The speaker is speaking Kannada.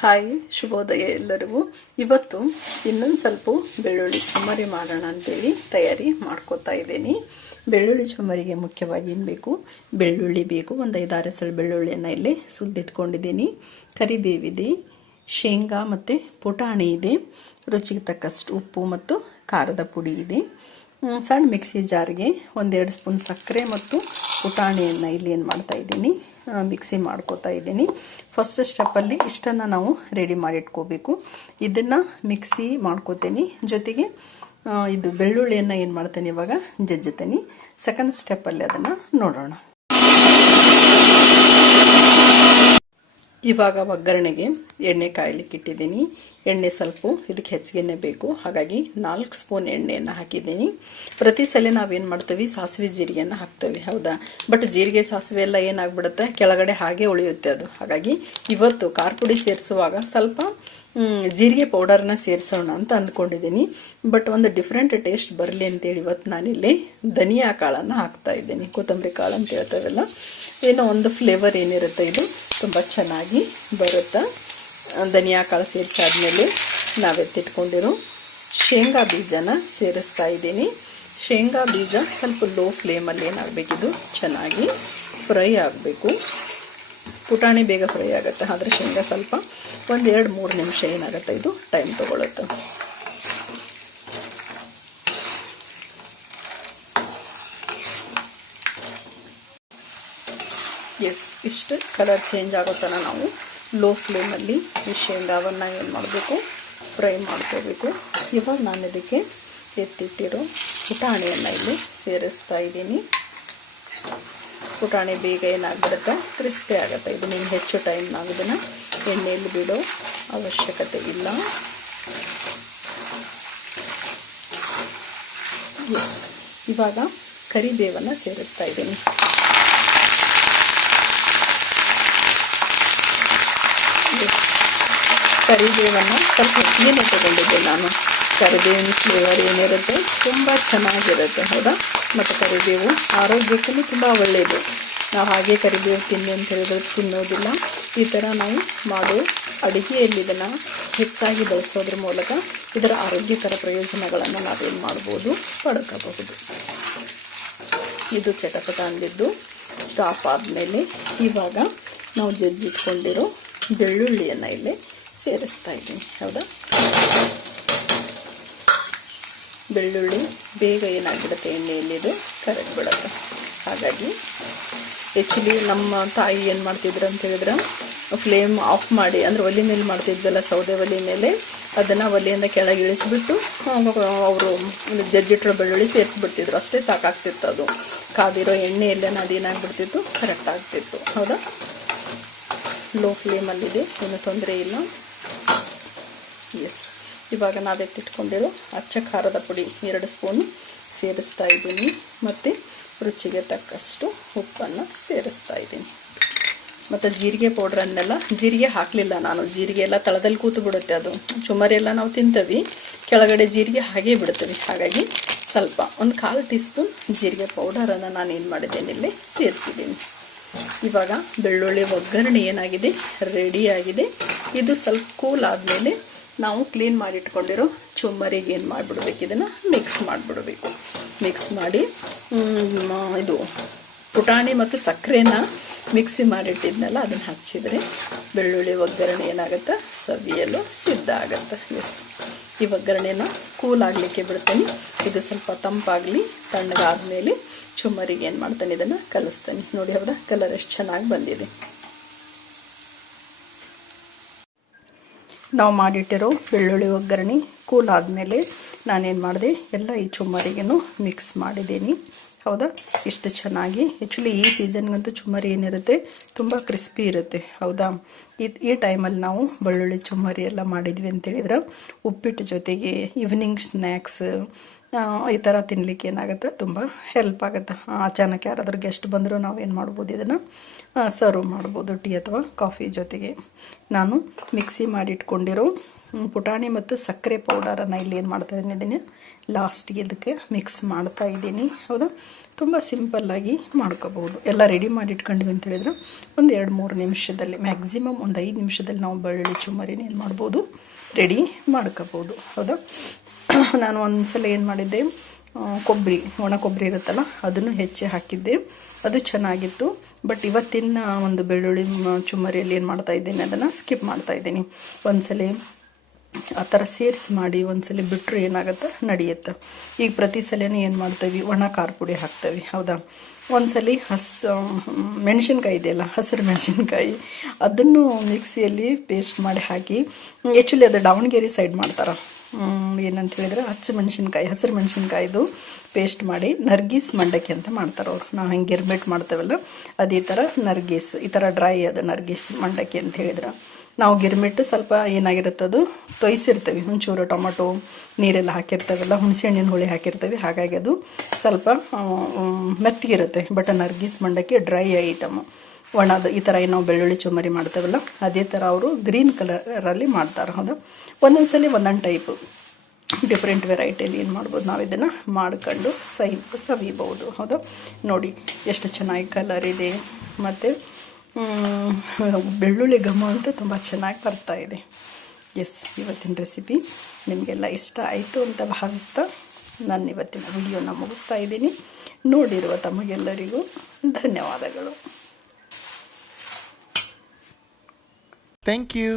ಹಾಯ್, ಶುಭೋದಯ ಎಲ್ಲರಿಗೂ. ಇವತ್ತು ಇನ್ನೊಂದು ಸ್ವಲ್ಪ ಬೆಳ್ಳುಳ್ಳಿ ಚುಮರಿ ಮಾಡೋಣ ಅಂತೇಳಿ ತಯಾರಿ ಮಾಡ್ಕೋತಾ ಇದ್ದೀನಿ. ಬೆಳ್ಳುಳ್ಳಿ ಚುಮರಿಗೆ ಮುಖ್ಯವಾಗಿ ಏನು ಬೇಕು? ಬೆಳ್ಳುಳ್ಳಿ ಬೇಕು. ಒಂದು ಐದಾರು ಸಲ ಬೆಳ್ಳುಳ್ಳಿಯನ್ನು ಇಲ್ಲಿ ಸುದ್ದಿಟ್ಕೊಂಡಿದ್ದೀನಿ. ಕರಿಬೇವಿದೆ, ಶೇಂಗಾ ಮತ್ತು ಪುಟಾಣಿ ಇದೆ. ರುಚಿಗೆ ತಕ್ಕಷ್ಟು ಉಪ್ಪು ಮತ್ತು ಖಾರದ ಪುಡಿ ಇದೆ. ಸಣ್ಣ ಮಿಕ್ಸಿ ಜಾರ್ಗೆ ಒಂದೆರಡು ಸ್ಪೂನ್ ಸಕ್ಕರೆ ಮತ್ತು ಪುಟಾಣಿಯನ್ನು ಇಲ್ಲಿ ಏನು ಮಾಡ್ತಾ ಇದ್ದೀನಿ ಮಿಕ್ಸಿ ಮಾಡ್ಕೋತಾ ಇದ್ದೀನಿ. ಫಸ್ಟ್ ಸ್ಟೆಪ್ಪಲ್ಲಿ ಇಷ್ಟನ್ನು ನಾವು ರೆಡಿ ಮಾಡಿಟ್ಕೋಬೇಕು ಇದನ್ನು ಮಿಕ್ಸಿ ಮಾಡ್ಕೋತೀನಿ. ಜೊತೆಗೆ ಇದು ಬೆಳ್ಳುಳ್ಳಿಯನ್ನು ಏನು ಮಾಡ್ತೇನೆ ಇವಾಗ, ಜಜ್ಜುತ್ತೇನೆ. ಸೆಕೆಂಡ್ ಸ್ಟೆಪ್ಪಲ್ಲಿ ಅದನ್ನು ನೋಡೋಣ. ಇವಾಗ ಒಗ್ಗರಣೆಗೆ ಎಣ್ಣೆ ಕಾಯ್ಲಿಕ್ಕೆ ಇಟ್ಟಿದ್ದೀನಿ. ಎಣ್ಣೆ ಸ್ವಲ್ಪ ಇದಕ್ಕೆ ಹೆಚ್ಚಿಗೆನೆ ಬೇಕು. ಹಾಗಾಗಿ ನಾಲ್ಕು ಸ್ಪೂನ್ ಎಣ್ಣೆಯನ್ನು ಹಾಕಿದ್ದೀನಿ. ಪ್ರತಿ ಸಲ ನಾವೇನು ಮಾಡ್ತೀವಿ? ಸಾಸಿವೆ ಜೀರಿಗೆಯನ್ನು ಹಾಕ್ತೇವೆ. ಹೌದಾ? ಬಟ್ ಜೀರಿಗೆ, ಸಾಸಿವೆ ಎಲ್ಲ ಏನಾಗ್ಬಿಡುತ್ತೆ? ಕೆಳಗಡೆ ಹಾಗೆ ಉಳಿಯುತ್ತೆ ಅದು. ಹಾಗಾಗಿ ಇವತ್ತು ಖಾರ ಪುಡಿ ಸೇರಿಸುವಾಗ ಸ್ವಲ್ಪ ಜೀರಿಗೆ ಪೌಡರ್ನ ಸೇರಿಸೋಣ ಅಂತ ಅಂದ್ಕೊಂಡಿದ್ದೀನಿ. ಬಟ್ ಒಂದು ಡಿಫ್ರೆಂಟ್ ಟೇಸ್ಟ್ ಬರಲಿ ಅಂತೇಳಿ ಇವತ್ತು ನಾನಿಲ್ಲಿ ಧನಿಯಾ ಕಾಳನ್ನು ಹಾಕ್ತಾ ಇದ್ದೀನಿ. ಕೊತ್ತಂಬರಿ ಕಾಳು ಅಂತ ಹೇಳ್ತೇವಲ್ಲ? ಏನೋ ಒಂದು ಫ್ಲೇವರ್ ಏನಿರುತ್ತೆ ಇದು? ತುಂಬ ಚೆನ್ನಾಗಿ ಬರುತ್ತೆ? ಧನಿಯಾ ಕಾಳು ಸೇರಿಸಾದ್ಮೇಲೆ ನಾವೆತ್ತಿಟ್ಕೊಂಡಿರೋ ಶೇಂಗಾ ಬೀಜನ ಸೇರಿಸ್ತಾ ಇದ್ದೀನಿ. ಶೇಂಗಾ ಬೀಜ ಸ್ವಲ್ಪ ಲೋ ಫ್ಲೇಮಲ್ಲಿ ಏನಾಗಬೇಕಿದು? ಚೆನ್ನಾಗಿ ಫ್ರೈ ಆಗಬೇಕು. ಪುಟಾಣಿ ಬೇಗ ಫ್ರೈ ಆಗುತ್ತೆ, ಆದರೆ ಶೇಂಗಾ ಸ್ವಲ್ಪ ಒಂದು ಎರಡು ಮೂರು ನಿಮಿಷ ಏನಾಗುತ್ತೆ ಇದು? ಟೈಮ್ ತೊಗೊಳುತ್ತೆ. ಎಸ್ ಇಷ್ಟು ಕಲರ್ ಚೇಂಜ್ ಆಗೋ ಥರ ನಾವು ಲೋ ಫ್ಲೇಮಲ್ಲಿ ಈ ಅವನ್ನ ಏನು ಮಾಡಬೇಕು? ಫ್ರೈ ಮಾಡ್ಕೋಬೇಕು. ಇವಾಗ ನಾನು ಇದಕ್ಕೆ ಎತ್ತಿಟ್ಟಿರೋ ಪುಟಾಣಿಯನ್ನು ಇಲ್ಲಿ ಸೇರಿಸ್ತಾ ಇದ್ದೀನಿ. ಪುಟಾಣಿ ಬೇಗ ಏನಾಗ್ಬಿಡುತ್ತೆ? ಕ್ರಿಸ್ಪಿ ಆಗುತ್ತೆ. ಇದು ನಿಮ್ಗೆ ಹೆಚ್ಚು ಟೈಮ್ ಆಗೋದನ್ನು ಎಣ್ಣೆಯಲ್ಲಿ ಬಿಡೋ ಅವಶ್ಯಕತೆ ಇಲ್ಲ. ಇವಾಗ ಕರಿಬೇವನ್ನು ಸೇರಿಸ್ತಾ ಇದ್ದೀನಿ. ಕರಿಬೇವನ್ನು ಸ್ವಲ್ಪ ಹೆಚ್ಚಿಗೆ ತಗೊಂಡಿದ್ದೆ ನಾನು. ಕರಿಬೇವಿನ ಫ್ಲೇವರ್ ಏನಿರುತ್ತೆ ತುಂಬ ಚೆನ್ನಾಗಿರುತ್ತೆ, ಹೌದಾ? ಮತ್ತು ಕರಿಬೇವು ಆರೋಗ್ಯಕ್ಕೂ ತುಂಬ ಒಳ್ಳೆಯದು ನಾವು ಹಾಗೆ ಕರಿಬೇವು ತಿನ್ನಿ ಅಂತ ಹೇಳಿದ್ರೆ ತಿನ್ನೋದಿಲ್ಲ. ಈ ಥರ ನಾವು ಮಾಡೋ ಅಡುಗೆಯಲ್ಲಿ ಇದನ್ನು ಹೆಚ್ಚಾಗಿ ಬಳಸೋದ್ರ ಮೂಲಕ ಇದರ ಆರೋಗ್ಯಕರ ಪ್ರಯೋಜನಗಳನ್ನು ನಾವೇನು ಮಾಡ್ಬೋದು, ಪಡ್ಕೋಬಹುದು. ಇದು ಚಟಪಟ ಅಂದಿದ್ದು ಸ್ಟಾಪ್ ಆದಮೇಲೆ ಇವಾಗ ನಾವು ಜಜ್ಜಿಟ್ಕೊಂಡಿರೋ ಬೆಳ್ಳುಳ್ಳಿಯನ್ನು ಇಲ್ಲಿ ಸೇರಿಸ್ತಾ ಇದ್ದೀನಿ, ಹೌದಾ? ಬೆಳ್ಳುಳ್ಳಿ ಬೇಗ ಏನಾಗ್ಬಿಡುತ್ತೆ ಎಣ್ಣೆಯಲ್ಲಿದು ಕರೆಕ್ಟ್ ಬಿಡುತ್ತೆ ಹಾಗಾಗಿ ಆ್ಯಕ್ಚುಲಿ ನಮ್ಮ ತಾಯಿ ಏನು ಮಾಡ್ತಿದ್ರು ಅಂತ ಹೇಳಿದ್ರೆ ಫ್ಲೇಮ್ ಆಫ್ ಮಾಡಿ, ಅಂದರೆ ಒಲೆ ಮೇಲೆ ಮಾಡ್ತಿದ್ವಲ್ಲ ಸೌದೆ ಒಲೆ ಮೇಲೆ, ಅದನ್ನು ಒಲೆಯಿಂದ ಕೆಳಗೆ ಇಳಿಸ್ಬಿಟ್ಟು ಅವರು ಜಜ್ಜಿಟ್ಟಿರೋ ಬೆಳ್ಳುಳ್ಳಿ ಸೇರಿಸ್ಬಿಡ್ತಿದ್ರು. ಅಷ್ಟೇ ಸಾಕಾಗ್ತಿತ್ತು ಅದು. ಕಾದಿರೋ ಎಣ್ಣೆಯಲ್ಲೇನ ಅದೇನಾಗ್ಬಿಡ್ತಿತ್ತು? ಕರೆಕ್ಟ್ ಆಗ್ತಿತ್ತು. ಹೌದಾ? ಲೋ ಫ್ಲೇಮಲ್ಲಿದೆ ಏನು ತೊಂದರೆ ಇಲ್ಲ. ಎಸ್ ಇವಾಗ ನಾವೆತ್ತಿಟ್ಕೊಂಡಿರೋ ಅಚ್ಚ ಖಾರದ ಪುಡಿ ಎರಡು ಸ್ಪೂನು ಸೇರಿಸ್ತಾ ಇದ್ದೀನಿ. ಮತ್ತು ರುಚಿಗೆ ತಕ್ಕಷ್ಟು ಉಪ್ಪನ್ನು ಸೇರಿಸ್ತಾ ಇದ್ದೀನಿ. ಮತ್ತು ಜೀರಿಗೆ ಪೌಡ್ರನ್ನೆಲ್ಲ ಜೀರಿಗೆ ಹಾಕಲಿಲ್ಲ ನಾನು. ಜೀರಿಗೆ ಎಲ್ಲ ತಳದಲ್ಲಿ ಕೂತು ಬಿಡುತ್ತೆ ಅದು. ಚುಮರಿ ಎಲ್ಲ ನಾವು ತಿಂತೀವಿ. ಕೆಳಗಡೆ ಜೀರಿಗೆ ಹಾಗೇ ಬಿಡ್ತೀವಿ. ಹಾಗಾಗಿ ಸ್ವಲ್ಪ, ಒಂದು ಕಾಲು ಟೀ ಸ್ಪೂನ್ ಜೀರಿಗೆ ಪೌಡರನ್ನು ನಾನು ಏನು ಮಾಡಿದ್ದೇನೆ ಇಲ್ಲಿ ಸೇರಿಸಿದ್ದೀನಿ. ಇವಾಗ ಬೆಳ್ಳುಳ್ಳಿ ಒಗ್ಗರಣೆ ಏನಾಗಿದೆ? ರೆಡಿಯಾಗಿದೆ ಇದು ಸ್ವಲ್ಪ ಕೂಲ್ ಆದಮೇಲೆ ನಾವು ಕ್ಲೀನ್ ಮಾಡಿಟ್ಕೊಂಡಿರೋ ಚುಮ್ಮರಿಗೆ ಏನು ಮಾಡಿಬಿಡ್ಬೇಕು? ಇದನ್ನು ಮಿಕ್ಸ್ ಮಾಡಿಬಿಡಬೇಕು. ಮಿಕ್ಸ್ ಮಾಡಿ ಇದು ಪುಟಾಣಿ ಮತ್ತು ಸಕ್ಕರೆನ ಮಿಕ್ಸಿ ಮಾಡಿಟ್ಟಿದ್ನಲ್ಲ, ಅದನ್ನು ಹಚ್ಚಿದರೆ ಬೆಳ್ಳುಳ್ಳಿ ಒಗ್ಗರಣೆ ಏನಾಗುತ್ತೆ? ಸವಿಯಲು ಸಿದ್ಧ ಆಗುತ್ತೆ. ಎಸ್ ಈ ಒಗ್ಗರಣೆನ ಕೂಲ್ ಆಗಲಿಕ್ಕೆ ಬಿಡ್ತೀನಿ. ಇದು ಸ್ವಲ್ಪ ತಂಪಾಗಲಿ, ತಣ್ಣಗಾದ್ಮೇಲೆ ಚುಮ್ಮರಿಗೆ ಏನು ಮಾಡ್ತಾನೆ, ಇದನ್ನು ಕಲಿಸ್ತಾನೆ. ನೋಡಿ ಹೌದಾ ಕಲರ್ ಎಷ್ಟು ಚೆನ್ನಾಗಿ ಬಂದಿದೆ. ನಾವು ಮಾಡಿಟ್ಟಿರೋ ಬೆಳ್ಳುಳ್ಳಿ ಒಗ್ಗರಣೆ ಕೂಲ್ ಆದಮೇಲೆ ನಾನೇನು ಮಾಡಿದೆ, ಎಲ್ಲ ಈ ಚುಮ್ಮರಿಗೂ ಮಿಕ್ಸ್ ಮಾಡಿದ್ದೀನಿ. ಹೌದಾ, ಇಷ್ಟು ಚೆನ್ನಾಗಿ. ಆ್ಯಕ್ಚುಲಿ ಈ ಸೀಸನ್ಗಂತೂ ಚುಮ್ಮರಿ ಏನಿರುತ್ತೆ, ತುಂಬ ಕ್ರಿಸ್ಪಿ ಇರುತ್ತೆ. ಹೌದಾ ಈ ಈ ಟೈಮಲ್ಲಿ ನಾವು ಬೆಳ್ಳುಳ್ಳಿ ಚುಮ್ಮರಿ ಎಲ್ಲ ಮಾಡಿದ್ವಿ ಅಂತೇಳಿದ್ರೆ ಉಪ್ಪಿಟ್ಟು ಜೊತೆಗೆ ಈವ್ನಿಂಗ್ ಸ್ನ್ಯಾಕ್ಸ್ ಈ ಥರ ತಿನ್ನಲಿಕ್ಕೆ ಏನಾಗುತ್ತೆ? ತುಂಬ ಹೆಲ್ಪ್ ಆಗುತ್ತೆ. ಅಚಾನಕ್ ಯಾರಾದರೂ ಗೆಸ್ಟ್ ಬಂದರೂ ನಾವು ಏನು ಮಾಡ್ಬೋದು ಇದನ್ನು? ಸರ್ವ್ ಮಾಡ್ಬೋದು ಟೀ ಅಥವಾ ಕಾಫಿ ಜೊತೆಗೆ. ನಾನು ಮಿಕ್ಸಿ ಮಾಡಿಟ್ಕೊಂಡಿರೋ ಪುಟಾಣಿ ಮತ್ತು ಸಕ್ಕರೆ ಪೌಡರನ್ನು ಇಲ್ಲಿ ಏನು ಮಾಡ್ತಾ ಇದನ್ನು ಲಾಸ್ಟಿಗೆ ಇದಕ್ಕೆ ಮಿಕ್ಸ್ ಮಾಡ್ತಾ ಇದ್ದೀನಿ. ಹೌದಾ? ತುಂಬ ಸಿಂಪಲ್ಲಾಗಿ ಮಾಡ್ಕೋಬೋದು ಎಲ್ಲ ರೆಡಿ ಮಾಡಿ ಇಟ್ಕೊಂಡ್ವಿ ಅಂತ ಹೇಳಿದ್ರೆ ಒಂದು ಎರಡು ಮೂರು ನಿಮಿಷದಲ್ಲಿ ಮ್ಯಾಕ್ಸಿಮಮ್ ಒಂದು ಐದು ನಿಮಿಷದಲ್ಲಿ ನಾವು ಬೆಳ್ಳುಳ್ಳಿ ಚುಮ್ಮರಿನ ಏನು ಮಾಡ್ಬೋದು ರೆಡಿ ಮಾಡ್ಕೋಬೋದು ಹೌದಾ? ನಾನು ಒಂದು ಸಲ ಏನು ಮಾಡಿದ್ದೆ ಕೊಬ್ಬರಿ, ಒಣ ಕೊಬ್ಬರಿ ಇರುತ್ತಲ್ಲ, ಅದನ್ನು ಹೆಚ್ಚಿ ಹಾಕಿದ್ದೆ. ಅದು ಚೆನ್ನಾಗಿತ್ತು ಬಟ್ ಇವತ್ತಿನ ಒಂದು ಬೆಳ್ಳುಳ್ಳಿ ಚುಮರಿಯಲ್ಲಿ ಏನು ಮಾಡ್ತಾ ಇದ್ದೀನಿ, ಅದನ್ನು ಸ್ಕಿಪ್ ಮಾಡ್ತಾ ಇದ್ದೀನಿ. ಒಂದ್ಸಲಿ ಆ ಥರ ಸೇರಿಸಿ ಮಾಡಿ ಒಂದ್ಸಲಿ ಬಿಟ್ಟರೆ ಏನಾಗುತ್ತೆ? ನಡೆಯುತ್ತೆ. ಈಗ ಪ್ರತಿ ಸಲನೂ ಏನು ಮಾಡ್ತೀವಿ? ಒಣ ಖಾರ ಪುಡಿ ಹಾಕ್ತೇವೆ. ಹೌದಾ? ಒಂದ್ಸಲಿ ಹಸ್, ಮೆಣಸಿನ್ಕಾಯಿ ಇದೆಯಲ್ಲ, ಹಸಿರು ಮೆಣಸಿನ್ಕಾಯಿ, ಅದನ್ನು ಮಿಕ್ಸಿಯಲ್ಲಿ ಪೇಸ್ಟ್ ಮಾಡಿ ಹಾಕಿ ಆ್ಯಕ್ಚುಲಿ ಅದು ದಾವಣಗೆರೆ ಸೈಡ್ ಮಾಡ್ತಾರೆ. ಏನಂತ ಹೇಳಿದ್ರೆ ಹಚ್ಚ ಮೆಣಸಿನ್ಕಾಯಿ, ಹಸಿರು ಮೆಣಸಿನ್ಕಾಯಿದು ಪೇಸ್ಟ್ ಮಾಡಿ ನರ್ಗೀಸ್ ಮಂಡಕ್ಕಿ ಅಂತ ಮಾಡ್ತಾರೆ ಅವರು. ನಾವು ಹೆಂಗೆ ಗಿರ್ಮಿಟ್ ಮಾಡ್ತೇವಲ್ಲ, ಅದೇ ಥರ ನರ್ಗೀಸ್, ಈ ಥರ ಡ್ರೈ ಅದು ನರ್ಗೀಸ್ ಮಂಡಕ್ಕಿ ಅಂತ ಹೇಳಿದ್ರೆ. ನಾವು ಗಿರ್ಮಿಟ್ಟು ಸ್ವಲ್ಪ ಏನಾಗಿರುತ್ತೆ ಅದು ತೊಯ್ಸಿರ್ತೀವಿ. ಒಂಚೂರು ಟೊಮೊಟೊ ನೀರೆಲ್ಲ ಹಾಕಿರ್ತೇವಲ್ಲ, ಹುಣಸೆಹಣ್ಣಿನ ಹುಳಿ ಹಾಕಿರ್ತೇವೆ. ಹಾಗಾಗಿ ಅದು ಸ್ವಲ್ಪ ಮೆತ್ತಿಗಿರುತ್ತೆ. ಬಟ್ ನರ್ಗೀಸ್ ಮಂಡಕ್ಕಿ ಡ್ರೈ ಐಟಮು. ಒಣದು, ಈ ಥರ ನಾವು ಬೆಳ್ಳುಳ್ಳಿ ಚುಮರಿ ಮಾಡ್ತೇವಲ್ಲ, ಅದೇ ಥರ ಅವರು ಗ್ರೀನ್ ಕಲರಲ್ಲಿ ಮಾಡ್ತಾರೆ. ಹೌದು? ಒಂದೊಂದು ಸಲ ಒಂದೊಂದು ಟೈಪು. ಡಿಫ್ರೆಂಟ್ ವೆರೈಟಿಯಲ್ಲಿ ಏನು ಮಾಡ್ಬೋದು ನಾವು ಇದನ್ನು ಮಾಡ್ಕೊಂಡು ಸೈ ಸವಿಬೋದು ಹೌದು? ನೋಡಿ, ಎಷ್ಟು ಚೆನ್ನಾಗಿ ಕಲರ್ ಇದೆ. ಮತ್ತು ಬೆಳ್ಳುಳ್ಳಿ ಘಮ ಅಂತೂ ತುಂಬ ಚೆನ್ನಾಗಿ ಬರ್ತಾ ಇದೆ. ಎಸ್ ಇವತ್ತಿನ ರೆಸಿಪಿ ನಿಮಗೆಲ್ಲ ಇಷ್ಟ ಆಯಿತು ಅಂತ ಭಾವಿಸ್ತಾ ನಾನು ಇವತ್ತಿನ ವಿಡಿಯೋನ ಮುಗಿಸ್ತಾ ಇದ್ದೀನಿ. ನೋಡಿರುವ ತಮಗೆಲ್ಲರಿಗೂ ಧನ್ಯವಾದಗಳು. Thank you.